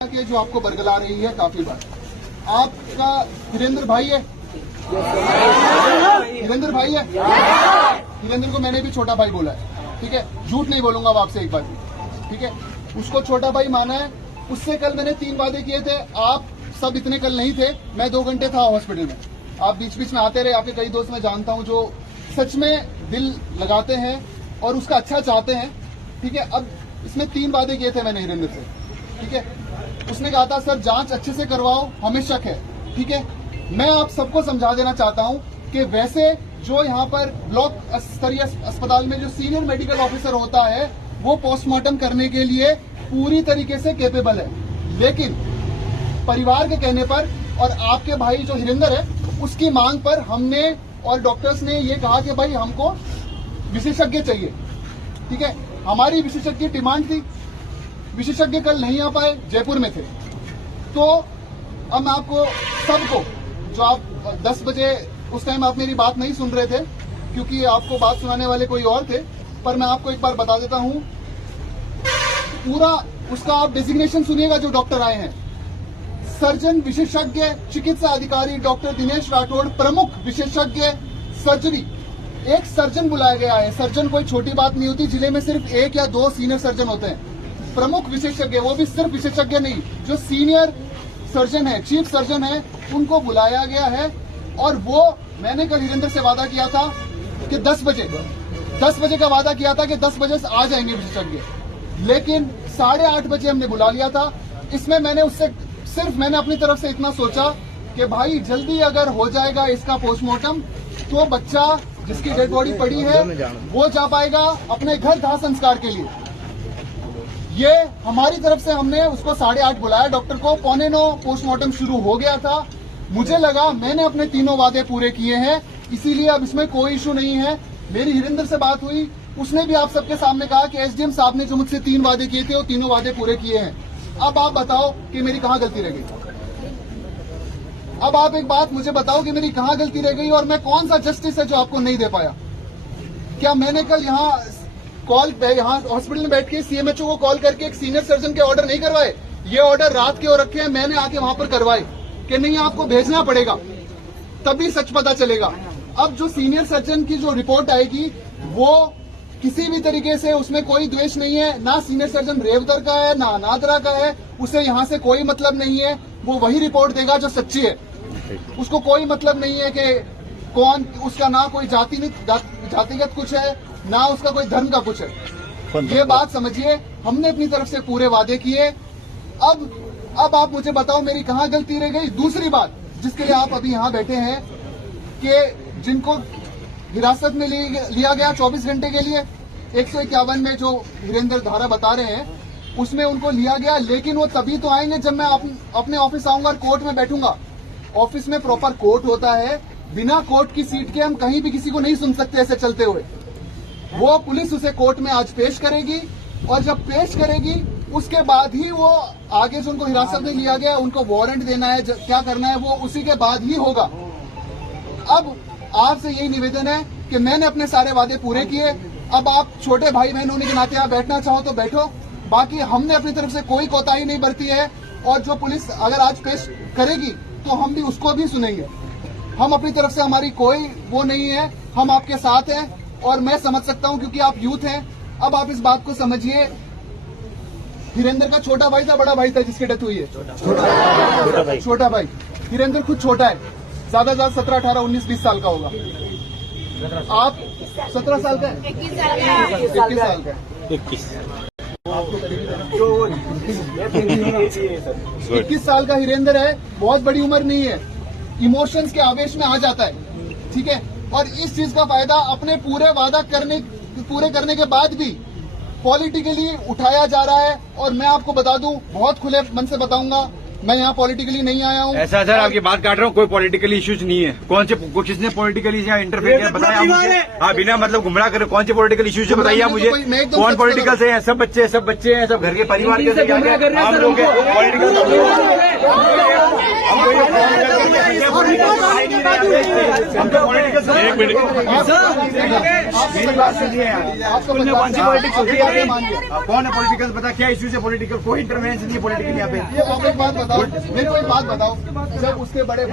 के जो आपको बरगला रही है काफी बार। आपका वीरेंद्र भाई है, वीरेंद्र भाई है, वीरेंद्र को मैंने भी छोटा भाई बोला है, ठीक है, झूठ नहीं बोलूंगा आपसे एक बार भी, ठीक है, उसको छोटा भाई माना है। उससे कल मैंने 3 वादे किए थे, आप सब इतने कल नहीं थे, मैं 2 घंटे था हॉस्पिटल में, आप बीच बीच में आते रहे, आपके कई दोस्त मैं जानता हूं जो सच में दिल लगाते हैं और उसका अच्छा चाहते हैं, ठीक है। अब इसमें 3 वादे किए थे मैंने वीरेंद्र से, ठीक है। उसने कहा था सर जांच अच्छे से करवाओ, हमें शक है, ठीक है। मैं आप सबको समझा देना चाहता हूं कि वैसे जो यहाँ पर ब्लॉक स्तरीय अस्पताल में जो सीनियर मेडिकल ऑफिसर होता है वो पोस्टमार्टम करने के लिए पूरी तरीके से कैपेबल है, लेकिन परिवार के कहने पर और आपके भाई जो हिरेंद्र है उसकी मांग पर हमने और डॉक्टर्स ने ये कहा कि भाई हमको विशेषज्ञ चाहिए, ठीक है। हमारी विशेषज्ञ डिमांड थी, विशेषज्ञ कल नहीं आ पाए, जयपुर में थे। तो अब मैं आपको सबको, जो आप 10 बजे उस टाइम आप मेरी बात नहीं सुन रहे थे क्योंकि आपको बात सुनाने वाले कोई और थे, पर मैं आपको एक बार बता देता हूं, पूरा उसका आप डेजिग्नेशन सुनिएगा जो डॉक्टर आए हैं। सर्जन विशेषज्ञ चिकित्सा अधिकारी डॉक्टर दिनेश राठौड़, प्रमुख विशेषज्ञ सर्जरी। एक सर्जन बुलाया गया है, सर्जन कोई छोटी बात नहीं होती, जिले में सिर्फ 1 या 2 सीनियर सर्जन होते हैं। प्रमुख विशेषज्ञ, वो भी सिर्फ विशेषज्ञ नहीं, जो सीनियर सर्जन है, चीफ सर्जन है, उनको बुलाया गया है। और वो मैंने कल वीरेंद्र से वादा किया था कि 10 बजे का वादा किया था कि 10 बजे से आ जाएंगे विशेषज्ञ, लेकिन 8:30 बजे हमने बुला लिया था। इसमें मैंने उससे सिर्फ मैंने अपनी तरफ से इतना सोचा कि भाई जल्दी अगर हो जाएगा इसका पोस्टमार्टम तो बच्चा जिसकी डेड बॉडी पड़ी है वो जा पाएगा अपने घर दाह संस्कार के लिए। ये हमारी तरफ से हमने उसको 8:30 बुलाया डॉक्टर को, 8:45 पोस्टमार्टम शुरू हो गया था। मुझे लगा मैंने अपने 3 वादे पूरे किए हैं, इसीलिए अब इसमें कोई इशू नहीं है। मेरी हिरेंद्र से बात हुई, उसने भी आप सबके सामने कहा कि एसडीएम साहब ने जो मुझसे 3 वादे किए थे वो 3 वादे पूरे किए हैं। अब आप बताओ कि मेरी कहाँ गलती रह गई? अब आप एक बात मुझे बताओ कि मेरी कहाँ गलती रह गई और मैं कौन सा जस्टिस है जो आपको नहीं दे पाया? क्या मैंने कल यहाँ हॉस्पिटल में बैठ के सीएमएचओ को कॉल करके एक सीनियर सर्जन के ऑर्डर नहीं करवाए? ये ऑर्डर रात के और रखे हैं, मैंने आके वहां पर करवाए कि नहीं आपको भेजना पड़ेगा, तभी सच पता चलेगा। अब जो सीनियर सर्जन की जो रिपोर्ट आएगी वो किसी भी तरीके से उसमें कोई द्वेष नहीं है, ना सीनियर सर्जन रेवतर का है ना नादरा का है, उसे यहाँ से कोई मतलब नहीं है। वो वही रिपोर्ट देगा जो सच्ची है, उसको कोई मतलब नहीं है कि कौन, उसका ना कोई जातिगत कुछ है ना उसका कोई धर्म का कुछ है। ये बात समझिए, हमने अपनी तरफ से पूरे वादे किए। अब आप मुझे बताओ मेरी कहाँ गलती रह गई? दूसरी बात जिसके लिए आप अभी यहाँ बैठे हैं कि जिनको हिरासत में लिया गया 24 घंटे के लिए, 151 में जो वीरेंद्र धारा बता रहे हैं उसमें उनको लिया गया, लेकिन वो तभी तो आएंगे जब मैं अपने ऑफिस आऊंगा और कोर्ट में बैठूंगा। ऑफिस में प्रॉपर कोर्ट होता है, बिना कोर्ट की सीट के हम कहीं भी किसी को नहीं सुन सकते ऐसे चलते हुए। वो पुलिस उसे कोर्ट में आज पेश करेगी और जब पेश करेगी उसके बाद ही वो आगे जो उनको हिरासत में लिया गया उनको वारंट देना है, क्या करना है वो उसी के बाद ही होगा। अब आपसे यही निवेदन है कि मैंने अपने सारे वादे पूरे किए। अब आप छोटे भाई बहन होने के नाते आप बैठना चाहो तो बैठो, बाकी हमने अपनी तरफ से कोई कोताही नहीं बरती है। और जो पुलिस अगर आज पेश करेगी तो हम भी उसको भी सुनेंगे। हम अपनी तरफ से, हमारी कोई वो नहीं है, हम आपके साथ हैं। और मैं समझ सकता हूं क्योंकि आप यूथ हैं। अब आप इस बात को समझिए, वीरेंद्र का छोटा भाई था, बड़ा भाई था जिसकी डेथ हुई है? छोटा भाई। वीरेंद्र खुद छोटा है, ज्यादा 17, 18, 19, 20 साल का होगा। आप 17 साल का है? 21 साल का है। 21 साल का वीरेंद्र है, बहुत बड़ी उम्र नहीं है, इमोशंस के आवेश में आ जाता है, ठीक है। और इस चीज का फायदा अपने पूरे वादा पूरे करने के बाद भी पॉलिटिकली उठाया जा रहा है। और मैं आपको बता दूं, बहुत खुले मन से बताऊंगा, मैं यहाँ पॉलिटिकली नहीं आया हूँ। ऐसा सर आपकी बात काट रहा हूँ, कोई पॉलिटिकल इश्यूज नहीं है। कौन से किसने पॉलिटिकली इंटरफेयर किया बताया आप मुझे? हाँ, बिना मतलब गुमराह करे कौन से पॉलिटिकल इश्यूज है बताइए आप मुझे। कौन पॉलिटिकल से है? सब बच्चे हैं, सब घर के परिवार के आप लोग पॉलिटिकल एक मिनट कौन है पॉलिटिकल बता, क्या इश्यूज है पॉलिटिकल? कोई इंटरवेंशन नहीं है पॉलिटिकल यहाँ पे। ये आप एक बात बताओ, मेरे को एक बात बताओ, जब उसके बड़े